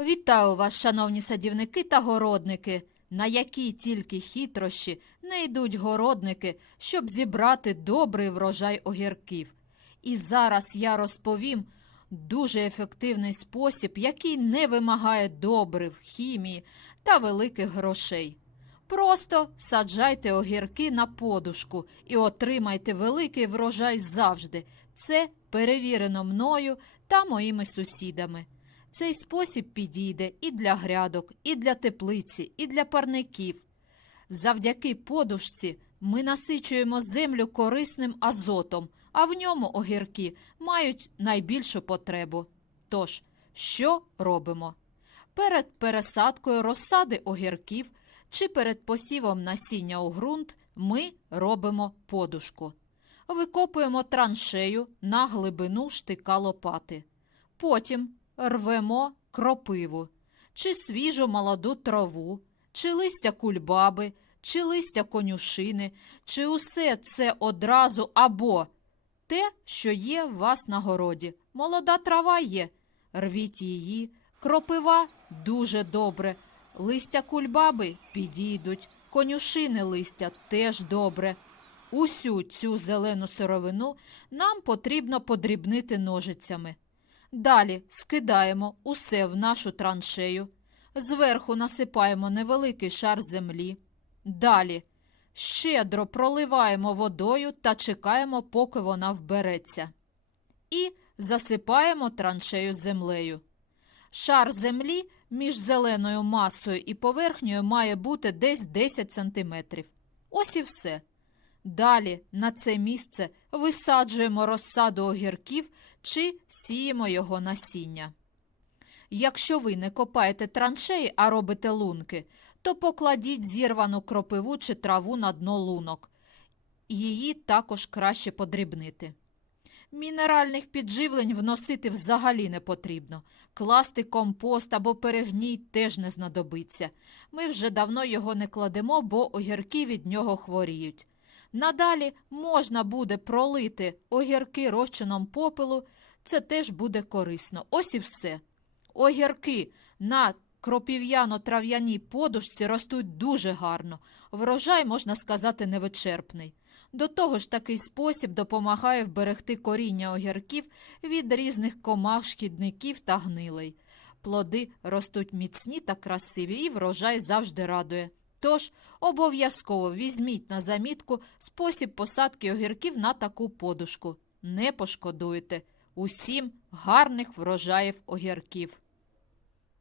Вітаю вас, шановні садівники та городники, на які тільки хитрощі не йдуть городники, щоб зібрати добрий врожай огірків. І зараз я розповім дуже ефективний спосіб, який не вимагає добрив, хімії та великих грошей. Просто саджайте огірки на подушку і отримайте великий врожай завжди. Це перевірено мною та моїми сусідами. Цей спосіб підійде і для грядок, і для теплиці, і для парників. Завдяки подушці ми насичуємо землю корисним азотом, а в ньому огірки мають найбільшу потребу. Тож, що робимо? Перед пересадкою розсади огірків чи перед посівом насіння у ґрунт ми робимо подушку. Викопуємо траншею на глибину штика лопати. Потім рвемо кропиву, чи свіжу молоду траву, чи листя кульбаби, чи листя конюшини, чи усе це одразу або те, що є в вас на городі. Молода трава є, рвіть її, кропива дуже добре, листя кульбаби підійдуть, конюшини листя теж добре. Усю цю зелену сировину нам потрібно подрібнити ножицями. Далі скидаємо усе в нашу траншею, зверху насипаємо невеликий шар землі. Далі щедро проливаємо водою та чекаємо, поки вона вбереться. І засипаємо траншею землею. Шар землі між зеленою масою і поверхнею має бути десь 10 см. Ось і все. Далі на це місце висаджуємо розсаду огірків чи сіємо його насіння. Якщо ви не копаєте траншеї, а робите лунки, то покладіть зірвану кропиву чи траву на дно лунок. Її також краще подрібнити. Мінеральних підживлень вносити взагалі не потрібно. Класти компост або перегній теж не знадобиться. Ми вже давно його не кладемо, бо огірки від нього хворіють. Надалі можна буде пролити огірки розчином попелу, це теж буде корисно. Ось і все. Огірки на кропів'яно-трав'яній подушці ростуть дуже гарно. Врожай, можна сказати, невичерпний. До того ж, такий спосіб допомагає вберегти коріння огірків від різних комах, шкідників та гнилей. Плоди ростуть міцні та красиві, і врожай завжди радує. Тож обов'язково візьміть на замітку спосіб посадки огірків на таку подушку. Не пошкодуєте. Усім гарних врожаїв огірків.